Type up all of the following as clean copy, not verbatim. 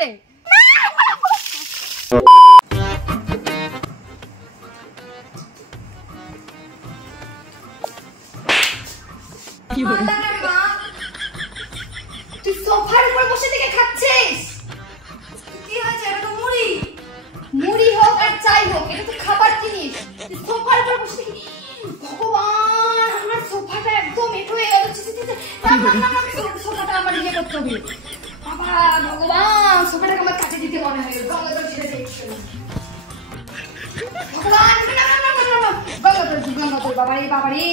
করে। কি হলো মা? তুই সোফার উপর বসে থেকে খাচ্ছিস? কি হয়েছে? এটা তো মুড়ি। মুড়ি হোক আর চাই হোক, এটা তো খাবার জিনিস। তুই সোফার উপর বসে থেকে, ভগবান আমার সোফাটা একদম এঁটো হয়ে গেল। সোফাটা আমার ইয়ে করতে হবে। বাবা ভগবান, সোফাটাকে আমার কাছে দিতে মনে হয়ে গেল। গঙ্গাধর ছেড়ে দেখছিল ভগবান, গঙ্গাধর বাবারে বাবারে,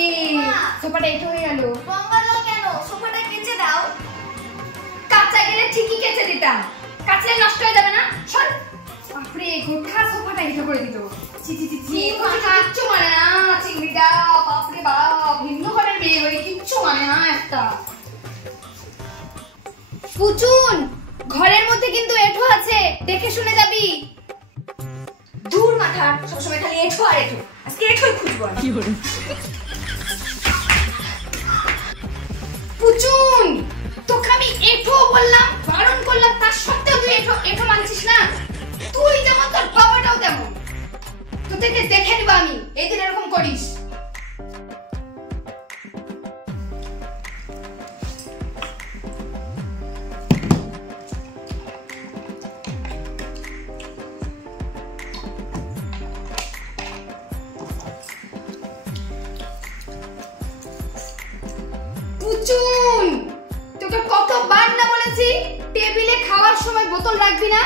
সোফাটা এঁটো হয়ে গেল। গঙ্গাধর কেন? সোফাটা কেচে দাও। কাঁচা গেলে ঠিকই কেচে দিতাম, কাঁচলে নষ্ট হয়ে যাবে না। সর বাপরে, গোটা সোফাটা এঁটো করে দিত। ছি ছি ছি ছি, কিচ্ছু মানে না চিংড়িটা। বাপরে বাপ, ভিন্ন ঘরের মেয়ে হয়ে কিচ্ছু মানে না একটা। পুচুন, ঘরের মধ্যে কিন্তু এঁঠো আছে, দেখে শুনে যাবি। দূর মাথার, সবসময় খালি এঁঠো আর এঁঠো। আজকে এঁঠোই খুঁজবো। কি হলো? পুচুন, তোকে আমি এঁঠো বললাম, বারণ করলাম, তার সত্ত্বেও তুই এঁঠো এঁঠো মানছিস না। তুই যেমন তোর বাবাটাও তেমন। তোদেরকে দেখে নিব আমি এদিন এরকম করিস। পুচুন, তোকে কতবার না বলেছি টেবিলে খাওয়ার সময় বোতল রাখবি না?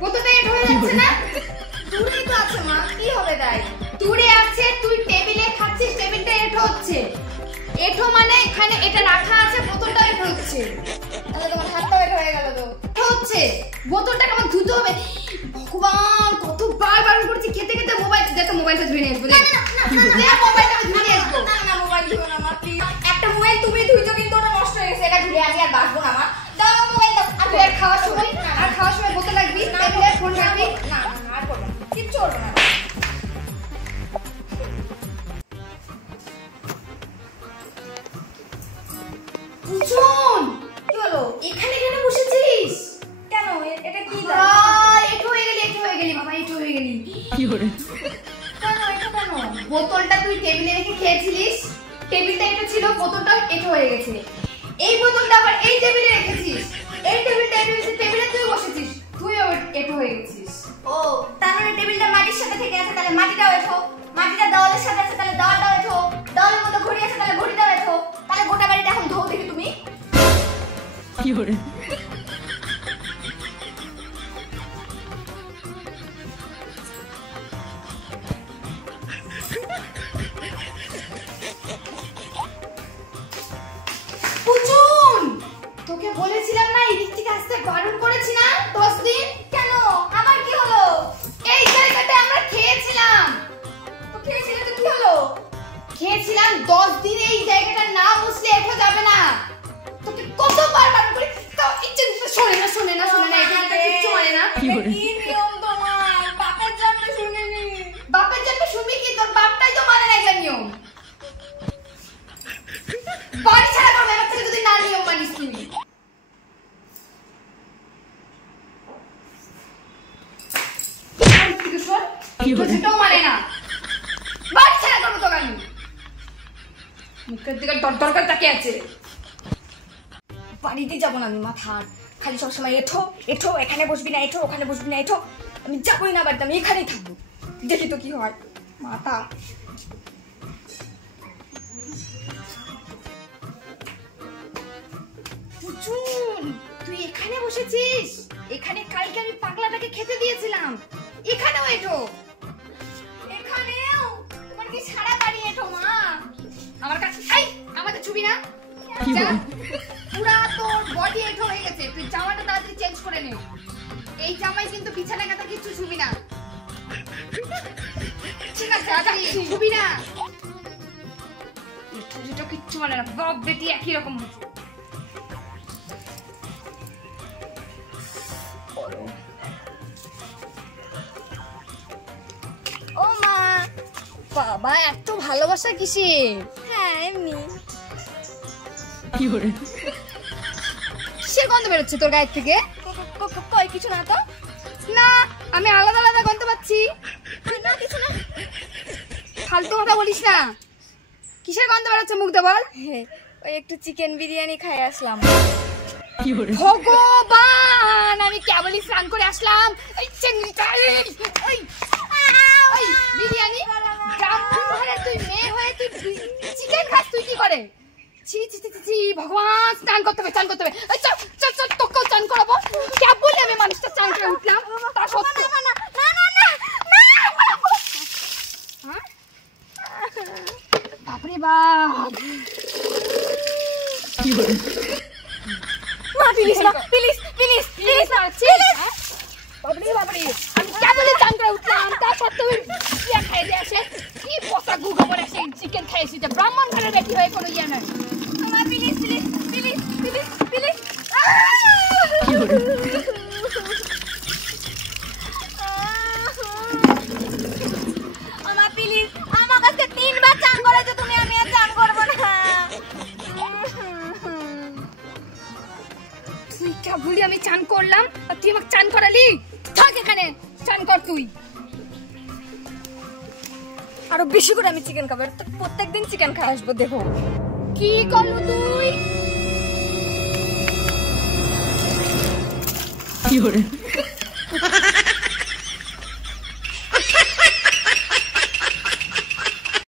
বোতলটা এঁটো হয়ে যাচ্ছে না? দূরে তো আছে মা, কি হবে তাই? দূরে আছে, তুই টেবিলে খাচ্ছিস, টেবিলটা এঁটো হচ্ছে। এঁটো মানে এখানে এটা রাখা আছে, বোতলটা এঁটো হচ্ছে। তাহলে তোমার হাতটা এঁটো হয়ে গেল তো। এঁটো হচ্ছে, বোতলটাকে আমার ধুতে হবে। ভগবান, কতবার বারণ করছি, খেতে খেতে মোবাইল, দেখো মোবাইলটা ধুয়ে নিয়ে আসবো। না না না, মোবাইলটা ধুয়ে নিয়ে আসবো। না না, মোবাইল ধুও না মা, প্লিজ। একটা মোবাইল তুমি ধুইছো কিন্তু ওটা নষ্ট হয়ে গেছে, এটা ধুলে আমি আর বাসবো না মা। দাও মোবাইল দাও। আর খাওয়ার সময়, আর খাওয়ার সময় বোতল রাখবি, টেবিলে ফোন রাখবি। না না না, আর করব না, কিচ্ছু করব না। পুচুন, কি হলো? এখানে কেন বসেছিস? কেন? এটা কি? এঁটো হয়ে গেলি, এঁটো হয়ে গেলি বাবা, এঁটো হয়ে গেলি। কি হলো? কেন এটা কেন? বোতলটা তুই টেবিলে রেখে খেয়েছিলিস, টেবিলটা এঁটো ছিল, বোতলটা এঁটো হয়ে গেছে। এই বোতলটা আবার এই টেবিলে রেখেছিস, এই টেবিলটা এঁটো হয়েছে, টেবিলে তুই বসেছিস, তুই এঁটো হয়ে গেছিস। ও, তার মানে টেবিলটা মাটির সাথে থেকে আছে, তাহলে মাটিটাও এঁটো। মাটিটা দেওয়ালের সাথে আছে, তাহলে দেওয়ালটাও এঁটো। দেওয়ালের মধ্যে ঘড়ি আছে, তাহলে ঘড়িটাও এঁটো। তাহলে গোটা বাড়িটা এখন ধোও দেখি তুমি। কি করে? পুচুন, তোকে বলেছিলাম না এই দিক থেকে আসতে, বারণ করেছি না 10 দিন। কেন? আবার কি হলো? এই জায়গাটা আমরা খেয়েছিলাম। তো খেয়েছিলে তো কি হলো? খেয়েছিলাম 10 দিন এই জায়গাটা না মুছলে এঁঠো যাবে না। তোকে কতবার বারণ করি, তাও ইচ্ছে শোনে না, শোনে না, শোনে না, এটা কিচ্ছু মানে না। কি নিয়ম তোমার? বাপের জন্মে শুনিনি। বাপের জন্মে শুনবি কি? তোর বাপটাই তো মানে না এগুলা নিয়ম। বাড়ি ছাড়া করবে এবার থেকে যদি না নিয়ম মানিস তুই। সেটাও মানে না, বাড়ি ছাড়া করবো তো আমি। মুখের দিকে দরকার তাকে আছে। বাড়িতে যাবো না আমি, মাথা খালি সবসময় এঁঠো এঁঠো, এখানে বসবি না এঁঠো, ওখানে বসবি না এঁঠো। আমি যাবোই না বাড়িতে, আমি এখানেই থাকবো, দেখি তো কি হয়। মাথা পুচুন, তুই এখানে বসেছিস? এখানে কালকে আমি পাগলাটাকে খেতে দিয়েছিলাম, এখানেও এঁঠো। এখানেও? তোমার কি সারা বাড়ি এঁঠো মা? আমার কাছে এই আমাকে ছুবি না, পুরা তোর বডি এঁঠো হয়ে গেছে। তুই জামাটা তাড়াতাড়ি চেঞ্জ করে নে। এই জামাই কিন্তু বিছানা কাঁথা কিচ্ছু ছুবি না, ঠিক আছে? আচ্ছা ছুবি না, এঁঠো কিচ্ছু মানে না। বাপ বেটি একই রকম হচ্ছে। ও মা, বাবা এত ভালোবাসা কিসে? হ্যাঁ এমনি। কি করে? সে গন্ধ বেরোচ্ছে তোর গায়ের থেকে। কিছু না তো? না, আমি আলাদা আলাদা গন্ধ পাচ্ছি। না কিছু না। ফালতু কথা বলিস না। কিসের গন্ধ বেরোচ্ছে মুখ দিয়ে বল। ওই একটু চিকেন বিরিয়ানি খাই আসলাম। ভগবান, আমি কেবলই স্নান করে আসলাম। এই চেংড়িটা, এই বিরিয়ানি, ব্রাহ্মণ ঘরে তুই মেয়ে হয়ে তুই চিকেন খাস, তুই কি করে? ছি ছি ছি ছি, ভগবান, স্নান করতে হবে, স্নান করতে হবে। এই চল চল চল, তোকেও স্নান করাবো। কেবল আমি মানুষটা স্নান করে উঠলাম, তা সত্ত্বেও বাপরে বাপ। মা প্লিজ না, প্লিজ প্লিজ প্লিজ না, বাপরে বাপরে, আমি কেবলই স্নান করে উঠলাম, তা সত্ত্বেও ইয়া খাই দিয়ে আসে। কি পোষা গুগো করে সেই চিকেন খাই এসেছে। ব্রাহ্মণ ঘরের বেটি হয়ে কোনো ইয়ে নয়। মা please please please please please. মা প্লিজ, আমার কাছে 3 বার চান করেছো তুমি, আমি আর চান করব না। তুই কেবলই আমি চান করলাম আর তুই আমাকে চান করালি? থাক এখানে, চান কর তুই। আরো বেশি করে আমি চিকেন খাবো, প্রত্যেকদিন চিকেন খাই আসবো, দেখো। কি করলো তুই? কি করে